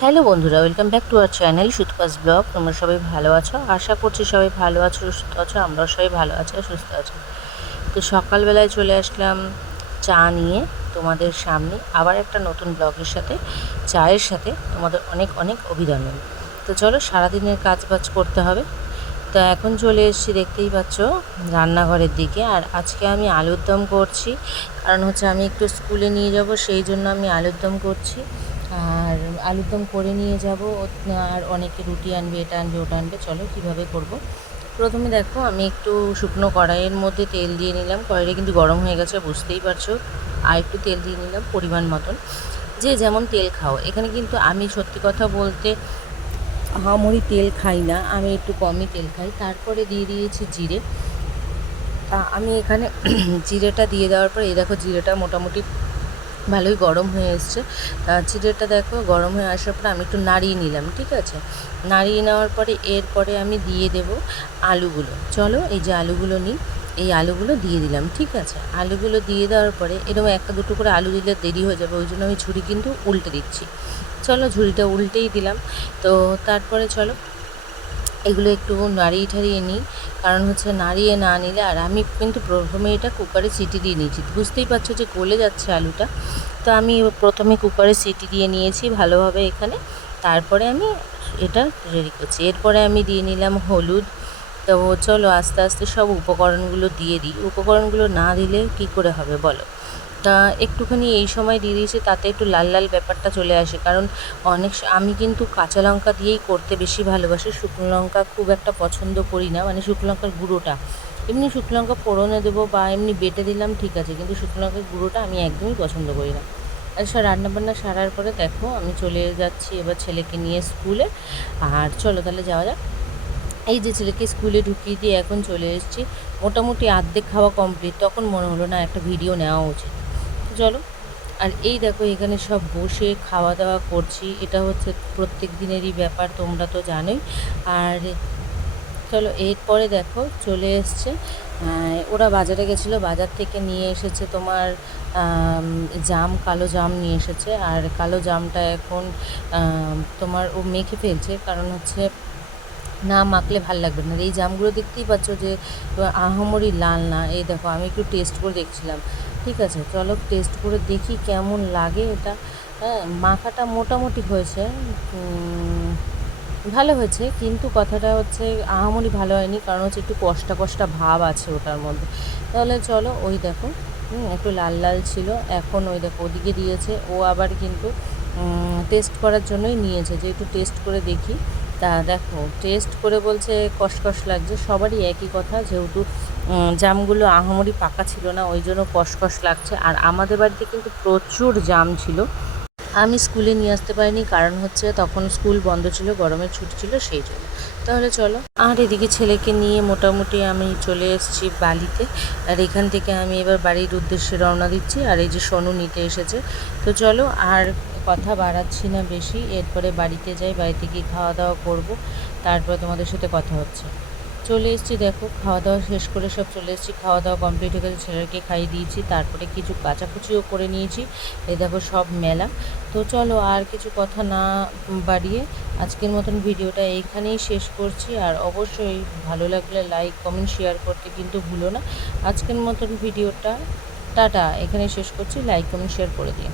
Hello বন্ধুরা welcome back to our channel Sutapa's blog তোমরা সবাই ভালো আছো? আশা করছি সবাই ভালো আছো, সুস্থ আছো, আমরাও সবাই ভালো আছি সুস্থ আছো। তো সকালবেলায় চলে আসলাম চা নিয়ে তোমাদের সামনে আবার একটা নতুন ব্লগের সাথে, চায়ের সাথে তোমাদের অনেক অনেক অভিনন্দন। তো চলো, সারাদিনের কাজ বাজ করতে হবে। তো এখন চলে এসেছি, দেখতেই পাচ্ছ, রান্নাঘরের দিকে। আর আজকে আমি আলুর দম করছি, কারণ হচ্ছে আমি একটু স্কুলে নিয়ে যাব, সেই জন্য আমি আলুর দম করছি। আর আলুর দম করে নিয়ে যাব। আর অনেকে রুটি আনবে, এটা আনবে, ওটা আনবে। চলো, কীভাবে করব। প্রথমে দেখো, আমি একটু শুকনো কড়াইয়ের মধ্যে তেল দিয়ে নিলাম। কড়াইটা কিন্তু গরম হয়ে গেছে, বুঝতেই পারছ। আর একটু তেল দিয়ে নিলাম, পরিমাণ মতন। যে যেমন তেল খাও। এখানে কিন্তু আমি সত্যি কথা বলতে হামরি তেল খাই না, আমি একটু কমই তেল খাই। তারপরে দিয়ে দিয়েছি জিরে। তা আমি এখানে জিরেটা দিয়ে দেওয়ার পর, এই দেখো, জিরেটা মোটামুটি ভালোই গরম হয়ে এসছে। চিড়েটা দেখো, গরম হয়ে আসার পর আমি একটু নাড়িয়ে নিলাম, ঠিক আছে? নাড়িয়ে নেওয়ার পরে এরপরে আমি দিয়ে দেব আলুগুলো। চলো, এই যে আলুগুলো নিই, এই আলুগুলো দিয়ে দিলাম, ঠিক আছে? আলুগুলো দিয়ে দেওয়ার পরে এরকম একটা দুটো করে আলু দিলে দেরি হয়ে যাবে, ওই জন্য আমি ঝুড়ি কিন্তু উল্টে দিচ্ছি। চলো, ঝুড়িটা উল্টেই দিলাম। তো তারপরে চলো এগুলো একটু নাড়িয়ে ঠাড়িয়ে নিই। কারণ হচ্ছে নাড়িয়ে না নিলে, আর আমি কিন্তু প্রথমে এটা কুকারে সিটি দিয়ে নিয়েছি। বুঝতেই পারছ যে গলে যাচ্ছে আলুটা। তো আমি প্রথমে কুকারে সিটি দিয়ে নিয়েছি ভালোভাবে এখানে। তারপরে আমি এটা রেডি করছি। এরপরে আমি দিয়ে নিলাম হলুদ। তো চলো আস্তে আস্তে সব উপকরণগুলো দিয়ে দিই। উপকরণগুলো না দিলে কি করে হবে বলো? তা একটুখানি এই সময় দিয়ে দিয়েছি, তাতে একটু লাল লাল ব্যাপারটা চলে আসে। কারণ অনেক আমি কিন্তু কাঁচা লঙ্কা দিয়েই করতে বেশি ভালোবাসি, শুকনো লঙ্কা খুব একটা পছন্দ করি না মানে শুকনো লঙ্কার গুঁড়োটা। এমনি শুকনো লঙ্কা ফোড়নে দেবো বা এমনি বেটে দিলাম ঠিক আছে, কিন্তু শুকনো লঙ্কার গুঁড়োটা আমি একদমই পছন্দ করি না। আচ্ছা রান্নাবান্না সারার পরে দেখো, আমি চলে যাচ্ছি এবার ছেলেকে নিয়ে স্কুলে। আর চলো তাহলে যাওয়া যাক। এই যে ছেলেকে স্কুলে ঢুকিয়ে দিয়ে এখন চলে এসেছি। মোটামুটি আর্ধেক খাওয়া কমপ্লিট, তখন মনে হলো না একটা ভিডিও নেওয়া উচিত। চলো। আর এই দেখো, এখানে সব বসে খাওয়া দাওয়া করছি। এটা হচ্ছে প্রত্যেক দিনেরই ব্যাপার, তোমরা তো জানোই। আর চলো, এরপরে দেখো, চলে এসছে। ওরা বাজারে গেছিল, বাজার থেকে নিয়ে এসেছে তোমার জাম, কালো জাম নিয়ে এসেছে। আর কালো জামটা এখন তোমার ও মেখে ফেলছে। কারণ হচ্ছে না মাখলে ভালো লাগবে না। এই জামগুলো দেখতেই পাচ্ছ যে, আহামরি লাল না। এই দেখো, আমি একটু টেস্ট করে দেখছিলাম। ঠিক আছে, চলো টেস্ট করে দেখি কেমন লাগে এটা। হ্যাঁ মাখাটা মোটামুটি হয়েছে। ভালো হয়েছে, কিন্তু কথাটা হচ্ছে আহামরি ভালো হয়নি, কারণ হচ্ছে একটু কষ্টা কষ্টা ভাব আছে ওটার মধ্যে। তাহলে চলো, ওই দেখো একটু লাল লাল ছিল। এখন ওই দেখো, ওদিকে দিয়েছে। ও আবার কিন্তু টেস্ট করার জন্যই নিয়েছে। যে একটু টেস্ট করে দেখি। তা দেখো টেস্ট করে বলছে, কষকষ লাগছে, সবারই একই কথা, যেহেতু জামগুলো আহামরি পাকা ছিল না, ওই জন্য কষকষ লাগছে। আর আমাদের বাড়িতে কিন্তু প্রচুর জাম ছিল। আমি স্কুলে নিয়ে আসতে পারিনি, কারণ হচ্ছে তখন স্কুল বন্ধ ছিল, গরমের ছুটি ছিল, সেই জন্য। তাহলে চলো। আর এদিকে ছেলেকে নিয়ে মোটামুটি আমি চলে এসেছি বালিতে। আর এখান থেকে আমি এবার বাড়ির উদ্দেশ্যে রওনা দিচ্ছি। আর এই যে সোনু নিতে এসেছে। তো চলো, আর কথা বাড়াচ্ছি না বেশি, এরপরে বাড়িতে যাই, বাড়িতে গিয়ে খাওয়া দাওয়া করব, তারপরে তোমাদের সাথে কথা হচ্ছে। চলে এসেছি, দেখো খাওয়া দাওয়া শেষ করে সব চলে এসেছি খাওয়া দাওয়া কমপ্লিট হয়ে গেছে, ছেলেকে খাইয়ে দিয়েছি, তারপরে কিছু কাচাকুচিও করে নিয়েছি, এ দেখো সব মেলা। তো চলো, আর কিছু কথা না বাড়িয়ে, আজকের মতন ভিডিওটা এইখানেই শেষ করছি, আর অবশ্যই ভালো লাগলে লাইক কমেন্ট শেয়ার করতে কিন্তু ভুলো না। আজকের মতন ভিডিওটা, টাটা এখানে শেষ করছি লাইক কমেন্ট শেয়ার করে দিও।